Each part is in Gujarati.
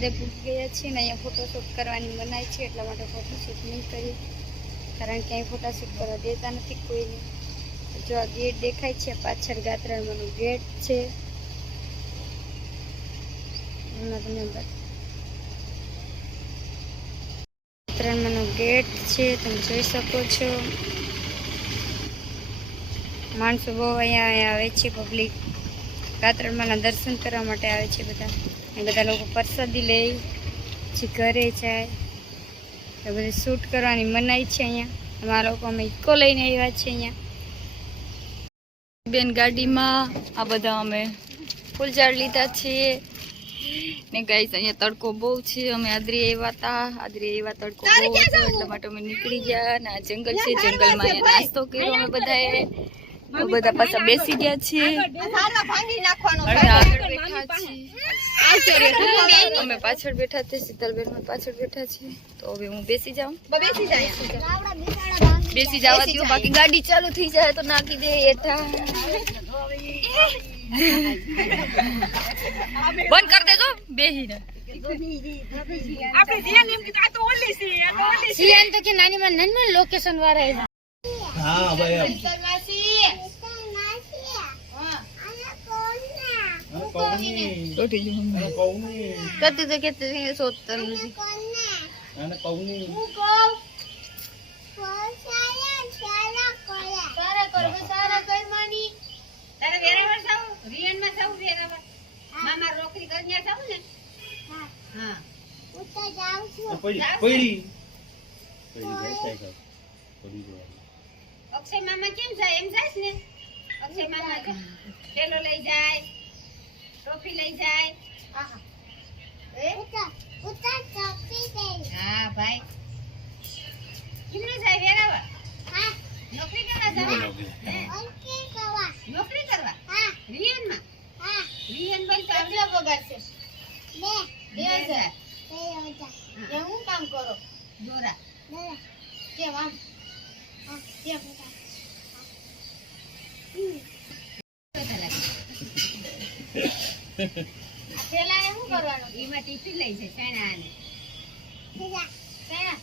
પ્રસાદે પૂકી ગયા છીએ ને અહીંયા ફોટોશૂટ કરવાની મનાય છે, એટલા માટે ફોટોશૂટ નહીં કરીએ, કારણ કે અહીં ફોટોશૂટ કરવા દેતા નથી કોઈને. જો આ ગેટ દેખાય છે, પાછળ ગાત્રણમાંનું ગેટ છે. ગાત્રણમાંનો ગેટ છે, તમે જોઈ શકો છો. માણસો બહુ અહીંયા આવે છે, પબ્લિક ગાત્રણમાંના દર્શન કરવા માટે આવે છે બધા. એ બધા લોકો પ્રસાદી લે પછી ઘરે જાય. એ બધું શૂટ કરવાની મનાઈ છે અહીંયા. અમારા લોકો અમે ઇકો લઈને આવ્યા છે અહીંયા. બેન ગાડીમાં આ બધા અમે ફૂલ ઝાડ લીધા છીએ ને ગાઈસ અહીંયા તડકો બહુ છે. અમે આદરી આવ્યા હતા, તડકો બહુ હતો એટલા માટે અમે નીકળી ગયા. ને આ જંગલ છે, જંગલમાં અહીંયા નાસ્તો કર્યો અમે બધાએ. તો બધા પાછા બેસી ગયા છીએ, અમે પાછળ બેઠા છીએ, શીતલબેન પાછળ બેઠા છીએ. તો હવે હું બેસી જાઉં, બેસી જવા દો, બાકી ગાડી ચાલુ થઈ જાય તો નાખી દે એઠા. બંધ કરી દેજો બેહીને. આપણે તો કે નાની માં નાની લોકેશન વાળા. હા ભાઈ અક્ષય મામા કેમ જાય? એમ જાય ને અક્ષય મામા થેલો લઈ જાય, ટોપી લઈ જાય. હા ભાઈ કેમને જાય વેરાવા? નોકરી કરવા જાય. નોકરી કરવા રિયન માં. રિયન બન તો કેટલો પગાર છે? 2000. હું કામ કરો દોરા કેમ આમ કેમ પેલા શું કરવાનું? એમાં ટિફિન લઈ છે સેણા ને સેણા.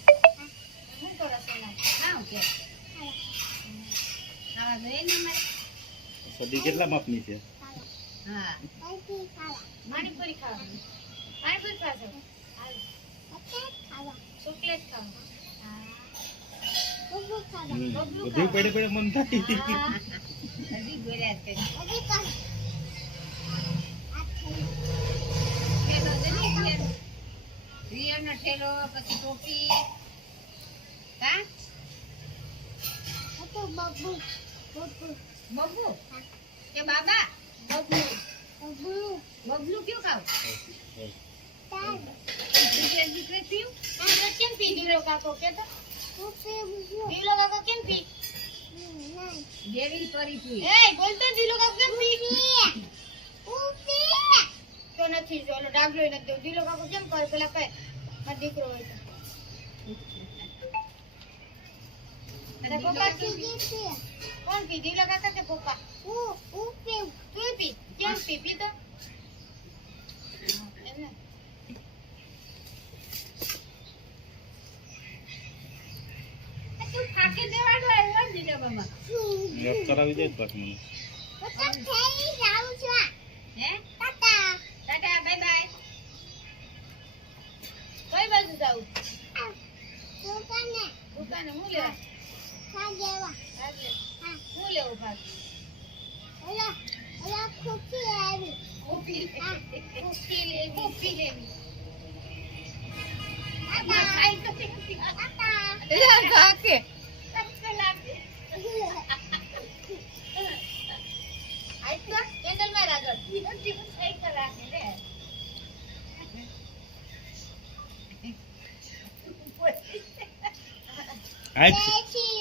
શું કરો સેણા? હા કે ખાવા જોઈએ ને અમારે. સદી કેટલા માપની છે? હા પાણીપુરી ખાવા. પાણીપુરી ખાશો? ચોકલેટ ખાવા. બધી પડે પડે મન થાય. બધી ગોળ્યા છે. રિયનો ઠેલો, પછી ટોપી. હા તો બબ્બુ બબ્બુ કે બાબા બબલુ ક્યું ખાવ? કેમ પી દીલો કાકો? કે તો દીલો કાકો કેમ પી? દેવી પરી પી. એ બોલતો દીલો કાકો કેમ પી? તો નથી જો ઓલો ડાગલો નથી દેવ. દીલો કાકો કેમ કરે? પેલા કહે મારો દીકરો હોય તો. અરે પપ્પા પી. કોણ પી? દીલો કાકા કે પપ્પા? તું પી. કેમ પી? પી તો કરાવી દે બસ મને. Tata bye bye. કઈ બાજુ જાવ? દુકાને હું લેવા? હું લેવું ભાગ? કોફી લેવી.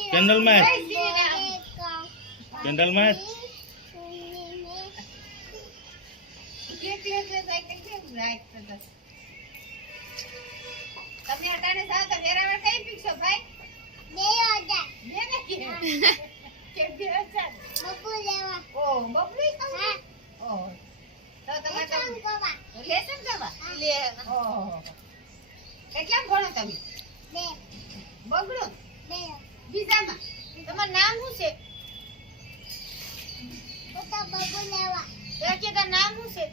कैंडल मैच તમે અટાણે જાવ તો વેરાવળ કઈ પીક્ષો ભાઈ? 2000 કે 2000 બબુ લેવા. ઓ બબુ હા. ઓ તો તમે લેસન કરવા લે. ઓ છે એ કે તાર નામ શું છે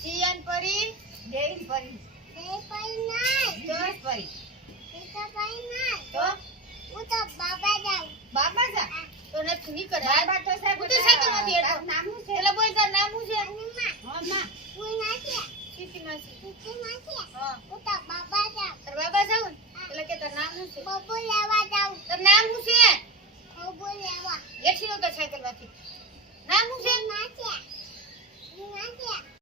સિયન પરી દેવી પરી જોશ પરી તો બાબા જા તો નથી નીકળ આ બાર તો સાહેબ